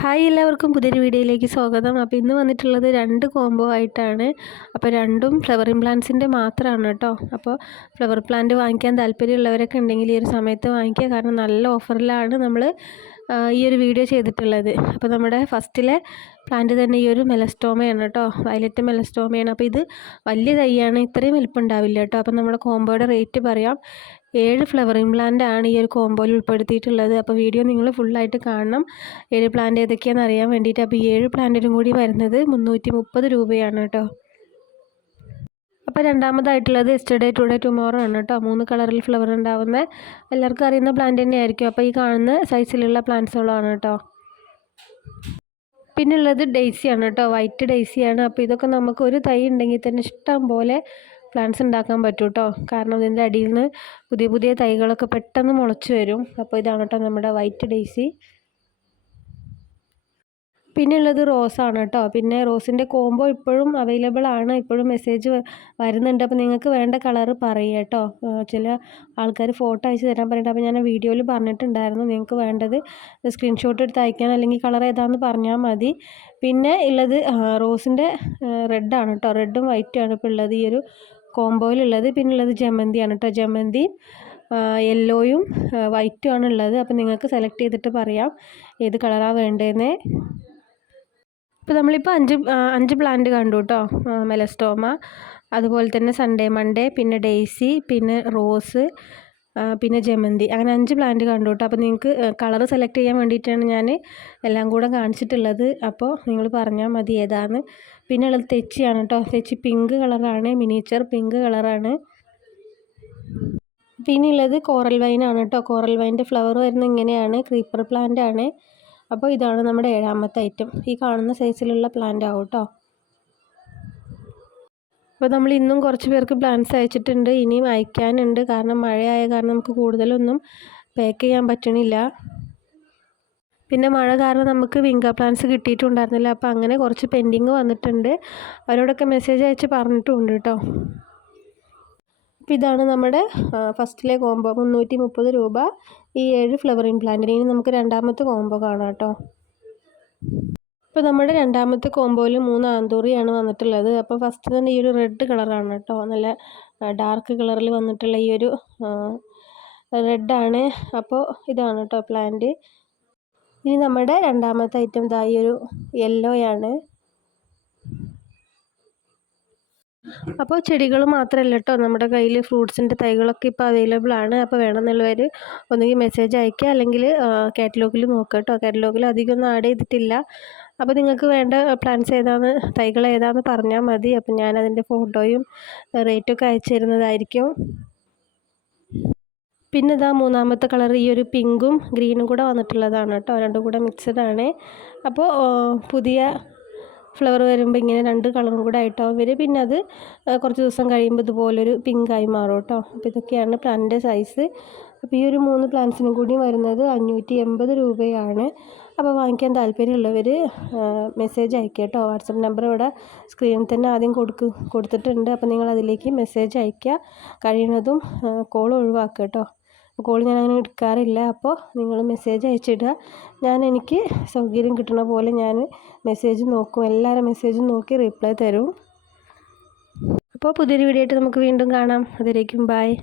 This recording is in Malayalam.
ഹായ് എല്ലാവർക്കും പുതിയൊരു വീഡിയോയിലേക്ക് സ്വാഗതം. അപ്പോൾ ഇന്ന് വന്നിട്ടുള്ളത് രണ്ട് കോംബോ ആയിട്ടാണ്. അപ്പോൾ രണ്ടും ഫ്ലവറിംഗ് പ്ലാന്റ്സിന്റെ മാത്രമാണ് കേട്ടോ. അപ്പോൾ ഫ്ലവർ പ്ലാന്റ് വാങ്ങിക്കാൻ താല്പര്യമുള്ളവരൊക്കെ ഉണ്ടെങ്കിൽ ഈ ഒരു സമയത്ത് വാങ്ങിക്കുക. കാരണം നല്ല ഓഫറിലാണ് നമ്മൾ ഈ ഒരു വീഡിയോ ചെയ്തിട്ടുള്ളത്. അപ്പോൾ നമ്മുടെ ഫസ്റ്റിലെ പ്ലാന്റ് തന്നെ ഈ ഒരു മെലസ്റ്റോമയാണ് കേട്ടോ. വയലറ്റ് മെലസ്റ്റോമയാണ് അപ്പോൾ ഇത് വലിയ തൈയാണ്. ഇത്രയും വലിപ്പം ഉണ്ടാവില്ല കേട്ടോ. അപ്പോൾ നമ്മുടെ കോംബോയുടെ റേറ്റ് പറയാം. ഏഴ് ഫ്ലവറിങ് പ്ലാന്റ് ആണ് ഈ ഒരു കോമ്പോയിൽ ഉൾപ്പെടുത്തിയിട്ടുള്ളത്. അപ്പോൾ വീഡിയോ നിങ്ങൾ ഫുള്ളായിട്ട് കാണണം. ഏഴ് പ്ലാന്റ് ഏതൊക്കെയാണെന്ന് അറിയാൻ വേണ്ടിയിട്ട് അപ്പോൾ ഏഴ് പ്ലാന്റിനും കൂടി വരുന്നത് മുന്നൂറ്റി മുപ്പത് രൂപയാണ് കേട്ടോ. അപ്പോൾ രണ്ടാമതായിട്ടുള്ളത് എസ്റ്റർഡേ ടുഡേ ടുമോറോ ആണ് കേട്ടോ. മൂന്ന് കളറിൽ ഫ്ലവർ ഉണ്ടാവുന്ന. എല്ലാവർക്കും അറിയുന്ന പ്ലാന്റ് തന്നെയായിരിക്കും. അപ്പോൾ ഈ കാണുന്ന സൈസിലുള്ള പ്ലാന്റ്സുകളാണ് കേട്ടോ. പിന്നുള്ളത് ഡെയ്സിയാണ് കേട്ടോ. വൈറ്റ് ഡെയ്സിയാണ് അപ്പോൾ ഇതൊക്കെ നമുക്ക് ഒരു തൈ ഉണ്ടെങ്കിൽ തന്നെ ഇഷ്ടം പോലെ പ്ലാന്റ്സ് ഉണ്ടാക്കാൻ പറ്റും കേട്ടോ കാരണം ഇതിന്റെ അടിയിൽ നിന്ന് പുതിയ പുതിയ തൈകളൊക്കെ പെട്ടെന്ന് മുളച്ച് വരും. അപ്പോൾ ഇതാണ് കേട്ടോ നമ്മുടെ വൈറ്റ് ഡേസി പിന്നെ ഉള്ളത് റോസാണ് കേട്ടോ പിന്നെ റോസിന്റെ കോംബോ ഇപ്പോഴും അവൈലബിൾ ആണ്. ഇപ്പോഴും മെസ്സേജ് വരുന്നുണ്ട്. അപ്പോൾ നിങ്ങൾക്ക് വേണ്ട കളറ് പറയുക കേട്ടോ ചില ആൾക്കാർ ഫോട്ടോ അയച്ച് തരാൻ പറഞ്ഞിട്ട് അപ്പോൾ ഞാൻ വീഡിയോയിൽ പറഞ്ഞിട്ടുണ്ടായിരുന്നു നിങ്ങൾക്ക് വേണ്ടത് സ്ക്രീൻഷോട്ട് എടുത്ത് അയക്കാൻ അല്ലെങ്കിൽ കളർ ഏതാണെന്ന് പറഞ്ഞാൽ മതി. പിന്നെ ഉള്ളത് റോസിന്റെ റെഡാണ് കേട്ടോ റെഡും വൈറ്റും ആണ് ഇപ്പോൾ ഉള്ളത്. ഈ ഒരു കോംബോയിലുള്ളത്. പിന്നെ ഉള്ളത് ജമന്തിയാണ് കേട്ടോ ജമന്തി യെല്ലോയും വൈറ്റും ആണ് ഉള്ളത് അപ്പോൾ നിങ്ങൾക്ക് സെലക്ട് ചെയ്തിട്ട് പറയാം ഏത് കളറാണ് വേണ്ടതെന്ന് ഇപ്പോൾ നമ്മളിപ്പോൾ അഞ്ച് അഞ്ച് പ്ലാന്റ് കണ്ടു കേട്ടോ മെലസ്റ്റോമ അതുപോലെ തന്നെ സൺഡേ മൺഡേ പിന്നെ ഡെയ്സി പിന്നെ റോസ് പിന്നെ ജമന്തി. അങ്ങനെ അഞ്ച് പ്ലാന്റ് കണ്ടു കേട്ടോ അപ്പോൾ നിങ്ങൾക്ക് കളർ സെലക്ട് ചെയ്യാൻ വേണ്ടിയിട്ടാണ് ഞാൻ എല്ലാം കൂടെ കാണിച്ചിട്ടുള്ളത്. അപ്പോൾ നിങ്ങൾ പറഞ്ഞാൽ മതി ഏതാണ് പിന്നെ ഉള്ളത് തെച്ചിയാണ് കേട്ടോ തെച്ചി പിങ്ക് കളറാണ് മിനിയേച്ചർ പിങ്ക് കളറാണ് പിന്നെ ഉള്ളത് കോറൽ വൈനാണ് കേട്ടോ കോറൽ വൈന്റെ ഫ്ലവർ വരുന്നത് ഇങ്ങനെയാണ്. ക്രീപ്പർ പ്ലാന്റ് ആണ്. അപ്പോൾ ഇതാണ് നമ്മുടെ ഏഴാമത്തെ ഐറ്റം ഈ കാണുന്ന സൈസിലുള്ള പ്ലാന്റ് ആവും കേട്ടോ അപ്പോൾ നമ്മൾ ഇന്നും കുറച്ച് പേർക്ക് പ്ലാൻസ് അയച്ചിട്ടുണ്ട്. ഇനിയും അയക്കാനുണ്ട്. കാരണം മഴയായ കാരണം നമുക്ക് കൂടുതലൊന്നും പാക്ക് ചെയ്യാൻ പറ്റണില്ല. പിന്നെ മഴ കാരണം നമുക്ക് വിങ്ക പ്ലാൻസ് കിട്ടിയിട്ടുണ്ടായിരുന്നില്ല. അപ്പോൾ അങ്ങനെ കുറച്ച് പെൻഡിങ് വന്നിട്ടുണ്ട്. അവരോടൊക്കെ മെസ്സേജ് അയച്ച് പറഞ്ഞിട്ടുമുണ്ട് കേട്ടോ അപ്പോൾ ഇതാണ് നമ്മുടെ ഫസ്റ്റിലെ കോംബോ മുന്നൂറ്റി മുപ്പത് രൂപ ഈ ഏഴ് ഫ്ലവറിങ് പ്ലാന്റിന് ഇനി നമുക്ക് രണ്ടാമത്തെ കോംബോ കാണാം കേട്ടോ ഇപ്പോൾ നമ്മുടെ രണ്ടാമത്തെ കോംബോയിൽ മൂന്ന് ആന്തൂറിയാണ് വന്നിട്ടുള്ളത്. അപ്പോൾ ഫസ്റ്റ് തന്നെ ഈ ഒരു റെഡ് കളറാണ് കേട്ടോ നല്ല ഡാർക്ക് കളറിൽ വന്നിട്ടുള്ള ഈ ഒരു റെഡാണ് അപ്പോൾ ഇതാണ് കേട്ടോ പ്ലാന്റ് ഇനി നമ്മുടെ രണ്ടാമത്തെ ഐറ്റം ഇതാ ഈ ഒരു യെല്ലോയാണ് അപ്പോൾ ചെടികൾ മാത്രമല്ല കേട്ടോ നമ്മുടെ കയ്യിൽ ഫ്രൂട്ട്സിന്റെ തൈകളൊക്കെ ഇപ്പോൾ അവൈലബിൾ ആണ്. അപ്പോൾ വേണമെന്നുള്ളവർ ഒന്നുകിൽ മെസ്സേജ് അയക്കുക അല്ലെങ്കിൽ കാറ്റലോഗിൽ നോക്കുക കേട്ടോ കാറ്റലോഗിൽ അധികം ഒന്നും ആഡ് ചെയ്തിട്ടില്ല. അപ്പോൾ നിങ്ങൾക്ക് വേണ്ട പ്ലാൻസ് ഏതാന്ന് തൈകൾ ഏതാണെന്ന് പറഞ്ഞാൽ മതി. അപ്പം ഞാൻ അതിന്റെ ഫോട്ടോയും റേറ്റൊക്കെ അയച്ചു തരുന്നതായിരിക്കും. പിന്നെ ഇതാ മൂന്നാമത്തെ കളർ ഈ ഒരു പിങ്കും ഗ്രീനും കൂടെ വന്നിട്ടുള്ളതാണ് കേട്ടോ. രണ്ടും കൂടെ മിക്സഡ് ആണ് അപ്പോൾ പുതിയ ഫ്ലവർ വരുമ്പോൾ ഇങ്ങനെ രണ്ട് കളറും കൂടെ ആയിട്ടാവും വരും പിന്നെ അത് കുറച്ച് ദിവസം കഴിയുമ്പോൾ ഇതുപോലൊരു പിങ്കായി മാറും കേട്ടോ. അപ്പോൾ ഇതൊക്കെയാണ് പ്ലാന്റിന്റെ സൈസ് അപ്പോൾ ഈ ഒരു മൂന്ന് പ്ലാന്റ്സിനും കൂടി വരുന്നത് അഞ്ഞൂറ്റി എൺപത് രൂപയാണ്. അപ്പോൾ വാങ്ങിക്കാൻ താല്പര്യമുള്ളവർ മെസ്സേജ് അയക്കുക കേട്ടോ. വാട്സപ്പ് നമ്പർ ഇവിടെ സ്ക്രീനിൽ തന്നെ ആദ്യം കൊടുക്ക് കൊടുത്തിട്ടുണ്ട്. അപ്പോൾ നിങ്ങൾ അതിലേക്ക് മെസ്സേജ് അയക്കുക കഴിയുന്നതും കോൾ ഒഴിവാക്കുക കേട്ടോ. കോൾ ഞാൻ അങ്ങനെ എടുക്കാറില്ല. അപ്പോൾ നിങ്ങൾ മെസ്സേജ് അയച്ചിടുക. ഞാൻ എനിക്ക് സൗകര്യം കിട്ടുന്ന പോലെ ഞാൻ മെസ്സേജ് നോക്കും. എല്ലാവരും മെസ്സേജും നോക്കി റിപ്ലൈ തരും. അപ്പോൾ പുതിയൊരു വീഡിയോ ആയിട്ട് നമുക്ക് വീണ്ടും കാണാം. അതിലേക്കും ബായ്